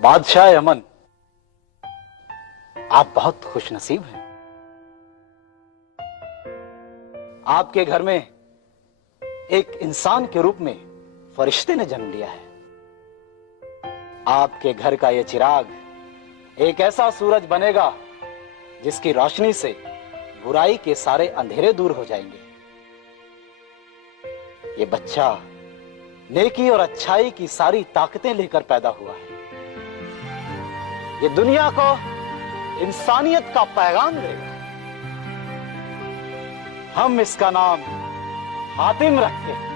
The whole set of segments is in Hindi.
बादशाह अमन, आप बहुत खुशनसीब हैं। आपके घर में एक इंसान के रूप में फरिश्ते ने जन्म लिया है। आपके घर का यह चिराग एक ऐसा सूरज बनेगा जिसकी रोशनी से बुराई के सारे अंधेरे दूर हो जाएंगे। ये बच्चा नेकी और अच्छाई की सारी ताकतें लेकर पैदा हुआ है। ये दुनिया को इंसानियत का पैगाम देगा। हम इसका नाम हातिम रखते हैं।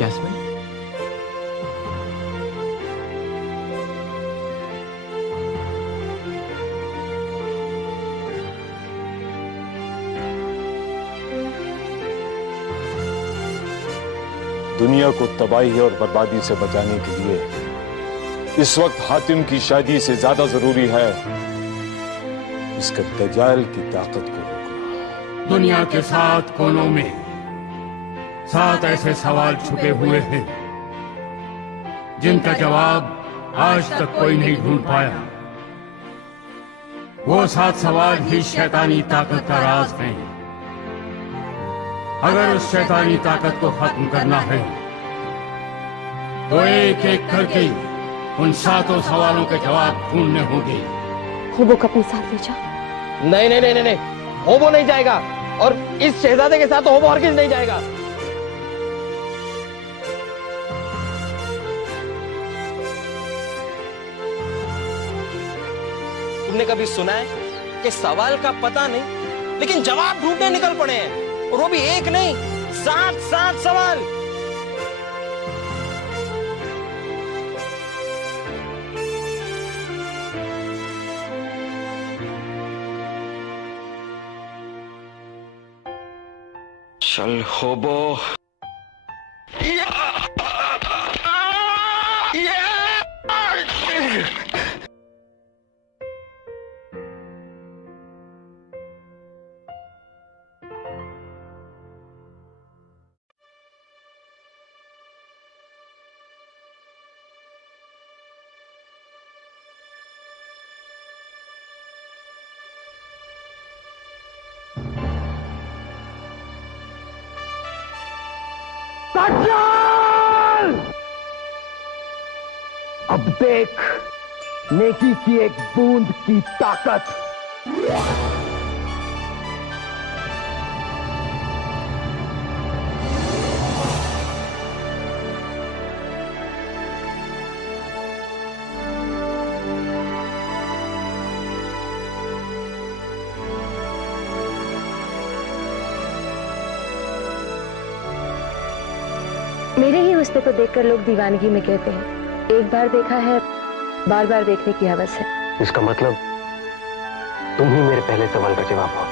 यास्मीन, दुनिया को तबाही और बर्बादी से बचाने के लिए इस वक्त हातिम की शादी से ज्यादा जरूरी है इसके दज्जाल की ताकत को रोकना। दुनिया के 7 कोनों में 7 ऐसे सवाल छुपे हुए हैं जिनका जवाब आज तक कोई नहीं ढूंढ पाया। वो 7 सवाल ही शैतानी ताकत का राज हैं। अगर उस शैतानी ताकत को खत्म करना है तो एक एक करके उन 7 सवालों के जवाब ढूंढने होंगे। होबो को अपने साथ ले जाओ। नहीं नहीं नहीं नहीं, होबो नहीं जाएगा, और इस शहजादे के साथ तो होबो हरगिज़ नहीं जाएगा। तुमने कभी सुना है कि सवाल का पता नहीं लेकिन जवाब ढूंढने निकल पड़े हैं, और वो भी एक नहीं 7 सवाल। चल होबो। अब देख नेकी की एक बूंद की ताकत। मेरे ही हुस्न को देखकर लोग दीवानगी में कहते हैं। एक बार देखा है, बार बार देखने की हवस है। इसका मतलब तुम ही मेरे पहले सवाल का जवाब हो।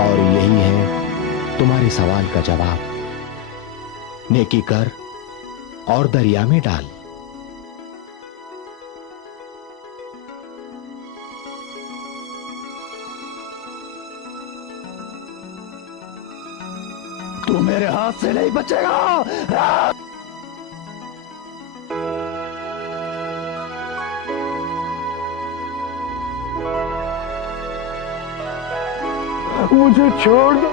और यही है तुम्हारे सवाल का जवाब। नेकी कर और दरिया में डाल। तू मेरे हाथ से नहीं बचेगा। मुझे छोड़ दो।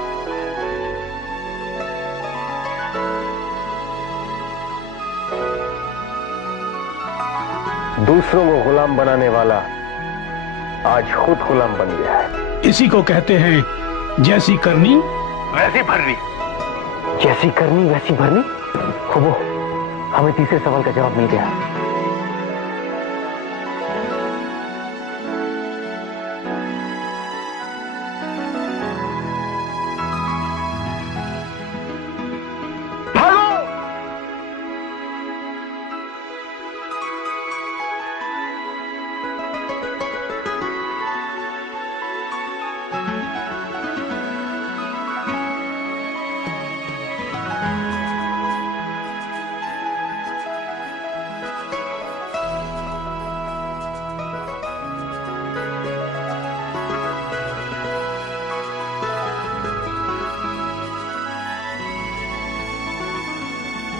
दूसरों को गुलाम बनाने वाला आज खुद गुलाम बन गया है। इसी को कहते हैं जैसी करनी वैसी भरनी। जैसी करनी वैसी भरनी। होबो हमें तीसरे सवाल का जवाब मिल गया।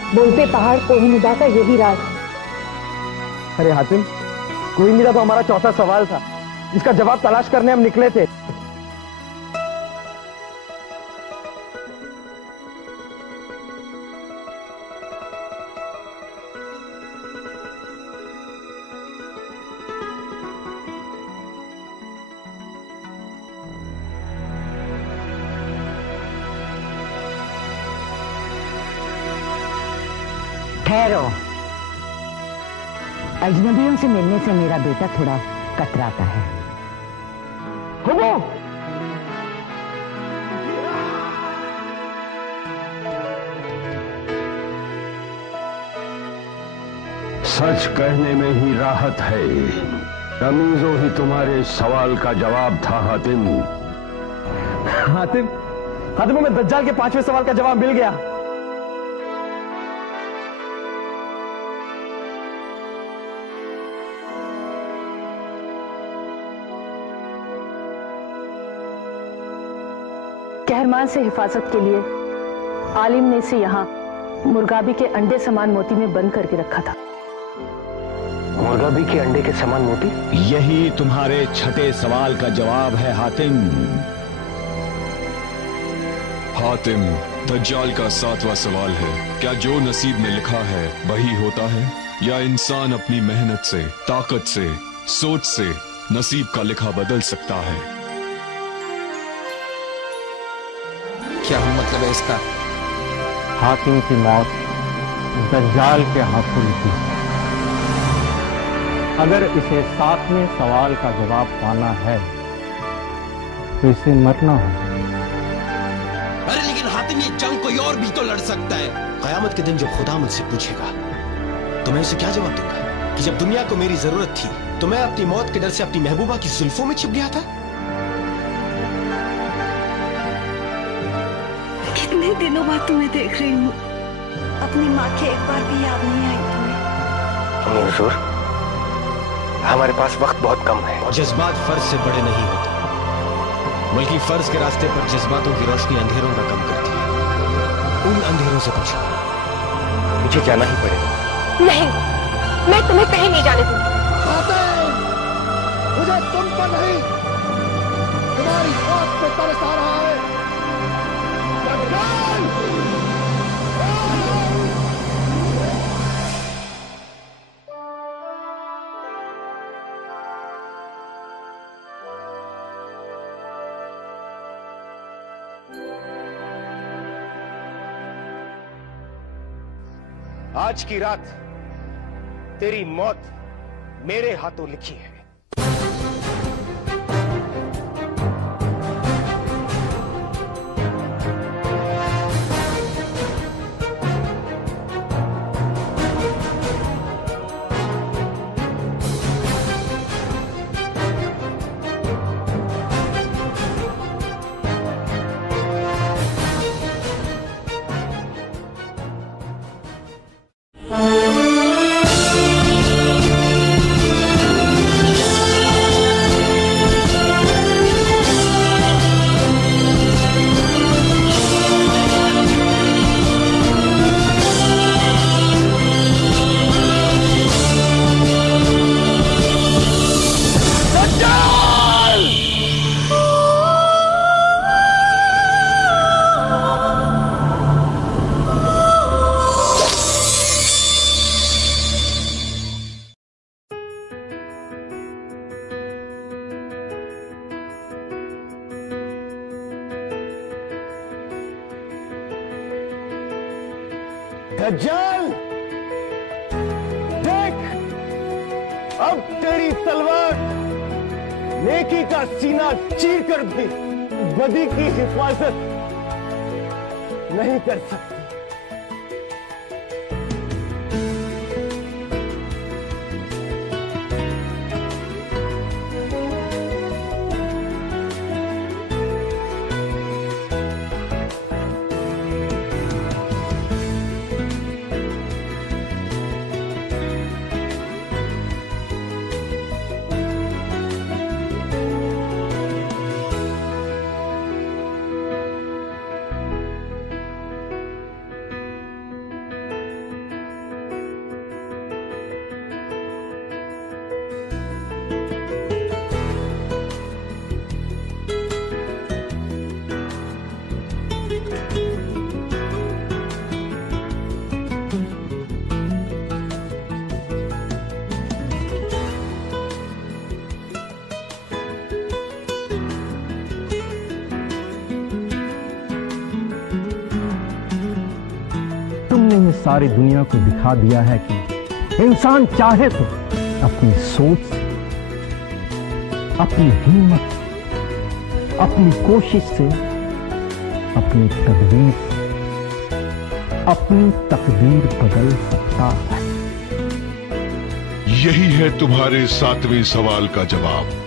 बोलते पहाड़ कोहिनूर का यही राज है। अरे हातिम, कोहिनूर तो हमारा चौथा सवाल था, इसका जवाब तलाश करने हम निकले थे। ठहरो, अजनबियों से मिलने से मेरा बेटा थोड़ा कतराता है। सच कहने में ही राहत है। रमीजो ही तुम्हारे सवाल का जवाब था हातिम। हातिम, हातिम में दज्जाल के 5वें सवाल का जवाब मिल गया। कहरमान से हिफाजत के लिए आलिम ने इसे यहाँ मुर्गाबी के अंडे समान मोती में बंद करके रखा था। मुर्गाबी के अंडे के समान मोती? यही तुम्हारे छठे सवाल का जवाब है हातिम। हातिम, दज्जाल का 7वां सवाल है, क्या जो नसीब में लिखा है वही होता है, या इंसान अपनी मेहनत से, ताकत से, सोच से नसीब का लिखा बदल सकता है? क्या मतलब है इसका? हातिम की मौत दज्जाल के हाथों लिखी। अगर इसे 7वें सवाल का जवाब पाना है तो इसे मरना होगा। अरे लेकिन हातिम, ये जंग कोई और भी तो लड़ सकता है। कयामत के दिन जब खुदा मुझसे पूछेगा तो मैं उसे क्या जवाब दूंगा कि जब दुनिया को मेरी जरूरत थी तो मैं अपनी मौत के डर से अपनी महबूबा की जुल्फों में छिप गया था। कितने दिनों बाद तुम्हें देख रही हूँ। अपनी माँ की एक बार भी याद नहीं आई तुम्हें? हुजूर, हमारे पास वक्त बहुत कम है। जज्बात फर्ज से बड़े नहीं होते, बल्कि फर्ज के रास्ते पर जज्बातों की रोशनी अंधेरों का कम करती है। उन अंधेरों से बचो। मुझे जाना ही पड़ेगा। नहीं, मैं तुम्हें कहीं नहीं जाने दूंगी। मुझे तुम पर नहीं, तुम्हारी मौत पे तरस आ रहा है। आज की रात तेरी मौत मेरे हाथों लिखी है। दज्जाल, अब तेरी तलवार नेकी का सीना चीर कर भी बदी की हिफाजत नहीं कर सकती। तुमने ये सारी दुनिया को दिखा दिया है कि इंसान चाहे तो अपनी सोच से, अपनी हिम्मत से, अपनी कोशिश से, अपनी तदबीर से अपनी तकदीर बदल सकता है। यही है तुम्हारे 7वें सवाल का जवाब।